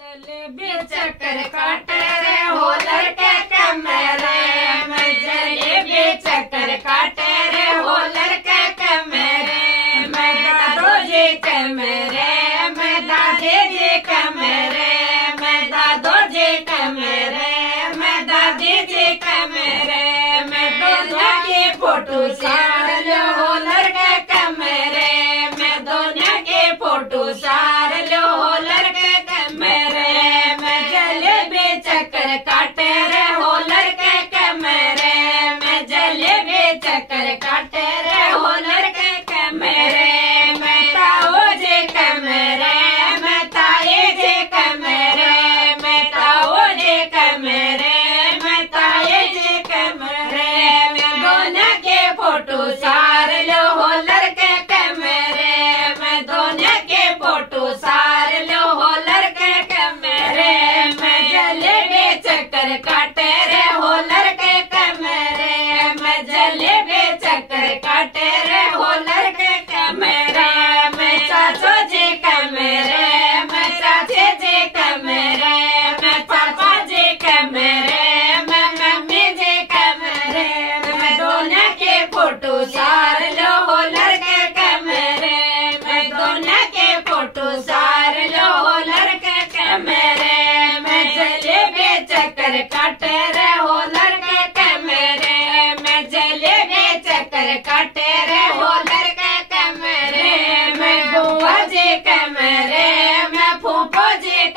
जलेबी चक्कर काटे रे हो लड़के कमरे में, जलेबी चक्कर काटे रे हो लड़के कमरे में, दादो जी कमरे में, दादी जी कमरे में, दादो जी कमरे में, दादी जी कमरे में, दोनों की फोटो सार लो हो लड़के कमरे में, दोनों की फोटो सार लो हो लड़के कमरे में, जलेबी चक्कर काटे रे हो लड़के कमरे में, जलेबी चक्कर काटे रे हो लड़के कमरे में, ताऊ जी कमरे में, ताई जी कमरे में, ताऊ जी कमरे में, ताई जी कमरे में, दोनों के फोटो सार लो हो लड़के कमरे में, दोनों के फोटो सार लो हो लड़के कमरे में, जलेबी चक्कर काटे रे हो लड़के कमरे में, जलेबी चक्कर काटे रे हो लड़के कमरे में, चाचो जी कमरे में, चाची जी कमरे में, पापा जी कमरे में, मम्मी जी कमरे में, दोनों के फोटो सार लो हो लड़के कमरे में, दोनों के फोटो सार लो हो लड़के कमरे में, जलेबी चक्कर काटे रे हो लड़के कमरे में, जलेबी चक्कर काटे रे हो लड़के कमरे में, बुआ जी कमरे में, फूफो जी